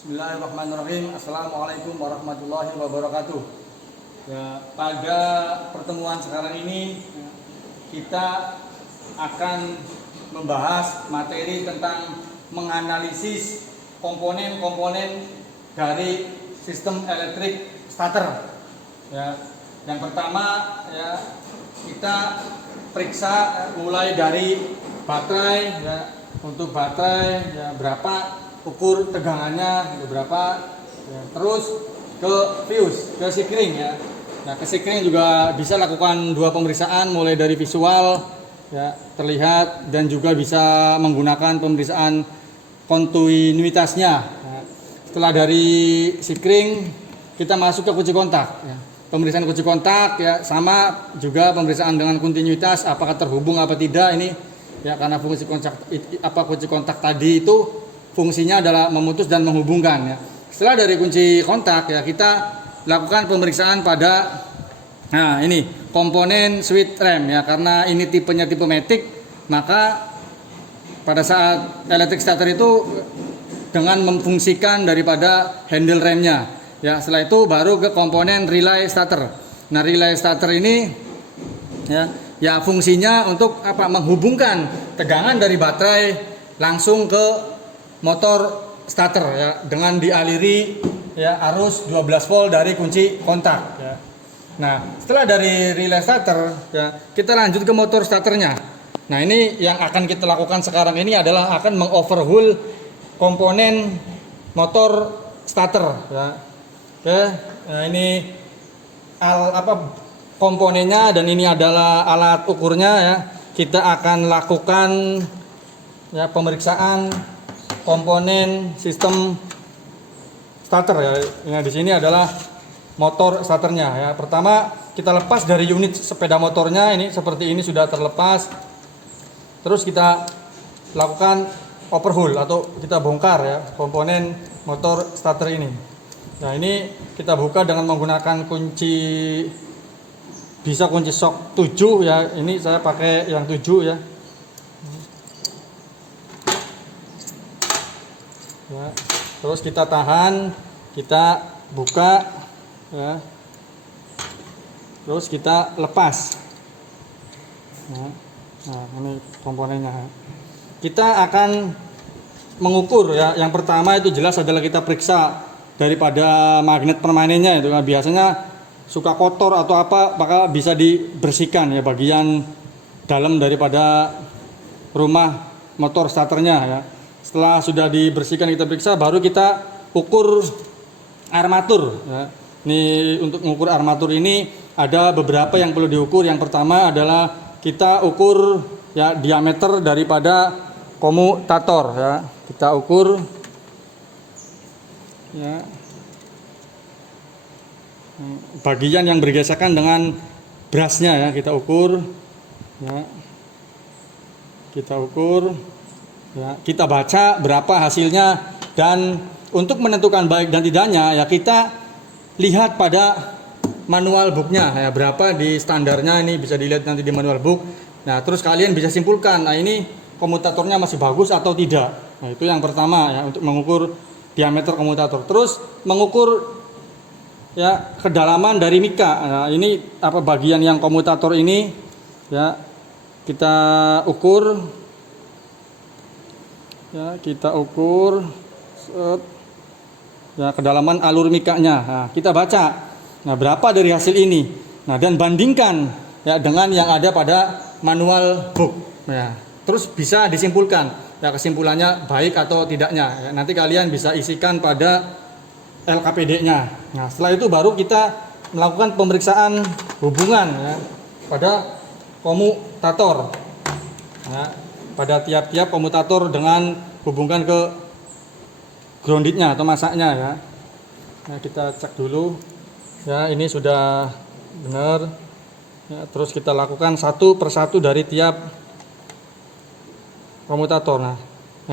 Bismillahirrahmanirrahim. Assalamualaikum warahmatullahi wabarakatuh. Ya, pada pertemuan sekarang ini kita akan membahas materi tentang menganalisis komponen-komponen dari sistem elektrik starter. Ya, yang pertama ya kita periksa mulai dari baterai ya, untuk baterai ya berapa ukur tegangannya berapa ya, terus ke fuse, ke sikring ya. Nah, ke sikring juga bisa lakukan dua pemeriksaan mulai dari visual ya terlihat dan juga bisa menggunakan pemeriksaan kontinuitasnya. Nah, setelah dari sikring kita masuk ke kunci kontak ya. Pemeriksaan kunci kontak ya sama juga pemeriksaan dengan kontinuitas apakah terhubung apa tidak ini ya, karena fungsi kunci kontak tadi itu fungsinya adalah memutus dan menghubungkan ya. Setelah dari kunci kontak ya kita lakukan pemeriksaan pada ini komponen switch rem ya, karena ini tipenya tipe matic, maka pada saat electric starter itu dengan memfungsikan daripada handle remnya ya. Setelah itu baru ke komponen relay starter. Nah, relay starter ini ya fungsinya untuk apa? Menghubungkan tegangan dari baterai langsung ke motor starter ya dengan dialiri ya arus 12 volt dari kunci kontak ya. Nah, setelah dari relay starter ya kita lanjut ke motor starternya. Nah, ini yang akan kita lakukan sekarang ini adalah akan mengoverhaul komponen motor starter ya. Oke, nah ini komponennya dan ini adalah alat ukurnya ya. Kita akan lakukan ya pemeriksaan komponen sistem starter ya. Nah, di sini adalah motor starternya ya. Pertama kita lepas dari unit sepeda motornya, ini seperti ini sudah terlepas. Terus kita lakukan overhaul atau kita bongkar ya komponen motor starter ini. Nah, ini kita buka dengan menggunakan kunci, bisa kunci shock 7 ya. Ini saya pakai yang 7 ya. Ya, terus kita tahan, kita buka ya, terus kita lepas ya. Nah, ini komponennya. Kita akan mengukur ya. Yang pertama itu jelas adalah kita periksa daripada magnet permanennya itu. Nah, biasanya suka kotor atau apa, maka bisa dibersihkan ya bagian dalam daripada rumah motor starternya ya. Setelah sudah dibersihkan kita periksa, baru kita ukur armatur ya. Ini untuk mengukur armatur ini ada beberapa yang perlu diukur. Yang pertama adalah kita ukur ya diameter daripada komutator ya. Kita ukur ya bagian yang bergesekan dengan brasnya ya, kita ukur ya. Kita ukur ya, kita baca berapa hasilnya, dan untuk menentukan baik dan tidaknya ya kita lihat pada manual booknya ya, berapa di standarnya, ini bisa dilihat nanti di manual book. Nah, terus kalian bisa simpulkan nah ini komutatornya masih bagus atau tidak. Nah, itu yang pertama ya, untuk mengukur diameter komutator. Terus mengukur ya kedalaman dari mika. Nah, ini bagian yang komutator ini ya kita ukur. Ya, kita ukur ya kedalaman alur mikanya. Nah, kita baca. Nah, berapa dari hasil ini? Nah, dan bandingkan ya dengan yang ada pada manual book. Nah, terus bisa disimpulkan ya kesimpulannya baik atau tidaknya. Ya, nanti kalian bisa isikan pada LKPD-nya. Nah, setelah itu baru kita melakukan pemeriksaan hubungan ya pada komutator. Ya, pada tiap-tiap komutator dengan hubungkan ke groundednya atau masaknya ya. Nah, kita cek dulu ya, ini sudah benar ya, terus kita lakukan satu persatu dari tiap komutator. Nah,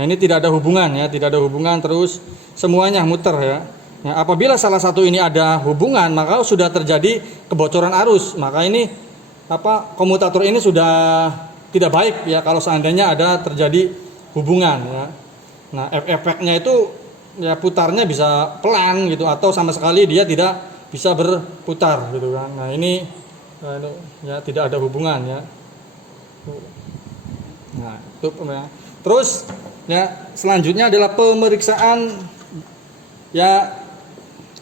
ini tidak ada hubungan ya, tidak ada hubungan, terus semuanya muter ya. Nah, apabila salah satu ini ada hubungan, maka sudah terjadi kebocoran arus, maka ini komutator ini sudah tidak baik ya kalau seandainya ada terjadi hubungan ya. Nah, efeknya itu ya putarnya bisa pelan gitu atau sama sekali dia tidak bisa berputar gitu kan. Nah ini ya tidak ada hubungan ya. Nah itu ya. Terus ya selanjutnya adalah pemeriksaan ya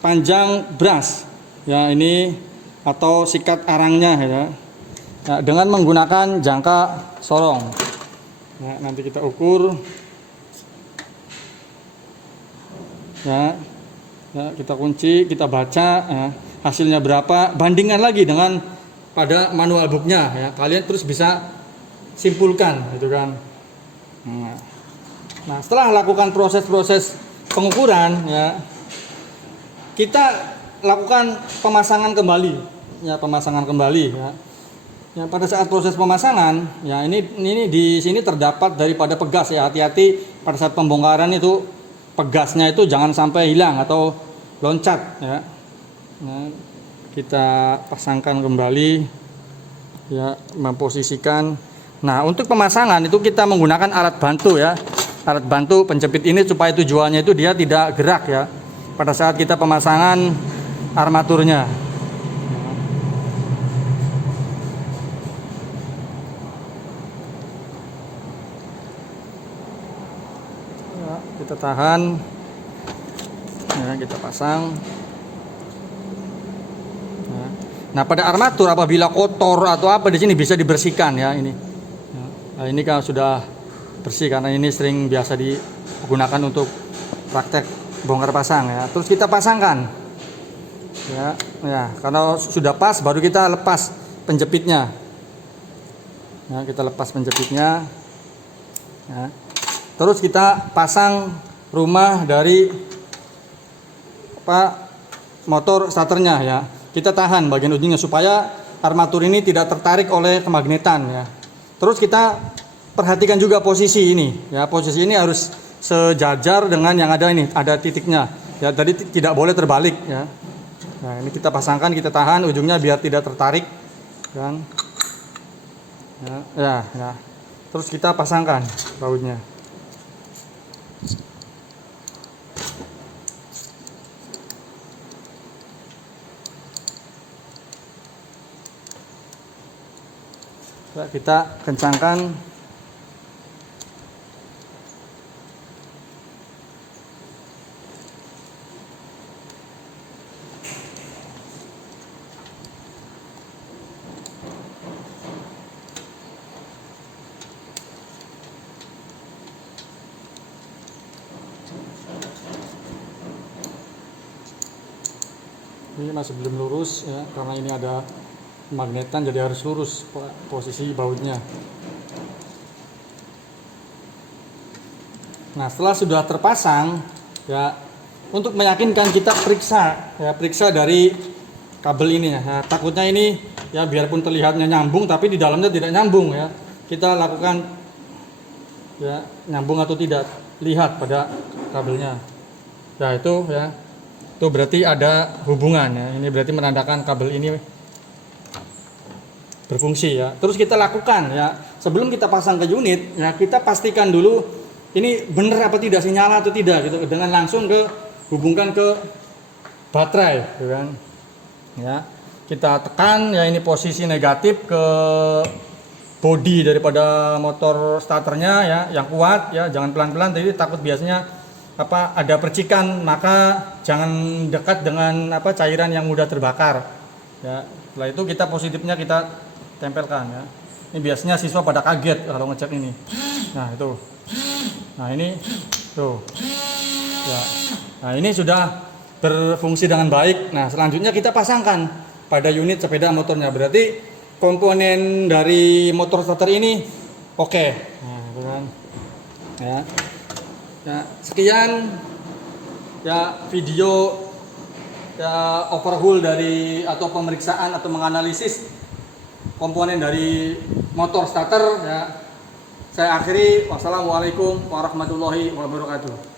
panjang bras ya ini atau sikat arangnya ya. Nah, dengan menggunakan jangka sorong. Nah, nanti kita ukur. Ya, kita kunci, kita baca ya, hasilnya berapa, bandingkan lagi dengan pada manual booknya ya. Kalian terus bisa simpulkan gitu kan. Nah, setelah lakukan proses-proses pengukuran ya, kita lakukan pemasangan kembali ya, pemasangan kembali ya. Ya, pada saat proses pemasangan ya ini di sini terdapat daripada pegas ya, hati-hati pada saat pembongkaran itu pegasnya itu jangan sampai hilang atau loncat ya. Nah, kita pasangkan kembali ya, memposisikan. Nah, untuk pemasangan itu kita menggunakan alat bantu ya, alat bantu penjepit ini supaya tujuannya itu dia tidak gerak ya pada saat kita pemasangan armaturnya. Kita tahan ya, kita pasang. Nah, pada armatur apabila kotor atau apa di sini bisa dibersihkan ya ini. Nah, ini kan sudah bersih karena ini sering biasa digunakan untuk praktek bongkar pasang ya. Terus kita pasangkan ya kalau sudah pas baru kita lepas penjepitnya ya, kita lepas penjepitnya ya. Terus kita pasang rumah dari motor starternya ya. Kita tahan bagian ujungnya supaya armatur ini tidak tertarik oleh kemagnetan ya. Terus kita perhatikan juga posisi ini ya. Posisi ini harus sejajar dengan yang ada ini, ada titiknya. Ya, tadi tidak boleh terbalik ya. Nah, ini kita pasangkan, kita tahan ujungnya biar tidak tertarik kan. Ya. Terus kita pasangkan bautnya. Kita kencangkan. Ini masih belum lurus ya, karena ini ada magnetan jadi harus lurus posisi bautnya. Nah, setelah sudah terpasang ya, untuk meyakinkan kita periksa dari kabel ini ya. Nah, takutnya ini ya biarpun terlihatnya nyambung tapi di dalamnya tidak nyambung ya. Kita lakukan ya nyambung atau tidak, lihat pada kabelnya. Nah, itu ya. Itu berarti ada hubungan ya. Ini berarti menandakan kabel ini berfungsi ya. Terus kita lakukan ya, sebelum kita pasang ke unit ya, kita pastikan dulu ini benar apa tidak, sinyal atau tidak gitu, dengan langsung hubungkan ke baterai gitu kan. Ya. Kita tekan ya, ini posisi negatif ke bodi daripada motor starternya ya, yang kuat ya, jangan pelan-pelan, jadi takut biasanya ada percikan, maka jangan dekat dengan cairan yang mudah terbakar ya. Setelah itu kita positifnya kita tempelkan ya. Ini biasanya siswa pada kaget kalau ngecek ini. Nah, itu. Nah, ini tuh. Ya. Nah, ini sudah berfungsi dengan baik. Nah, selanjutnya kita pasangkan pada unit sepeda motornya. Berarti komponen dari motor starter ini oke. Nah, itu kan. Ya. Ya, sekian ya video ya overhaul dari atau pemeriksaan atau menganalisis komponen dari motor starter ya. Saya akhiri, wassalamualaikum warahmatullahi wabarakatuh.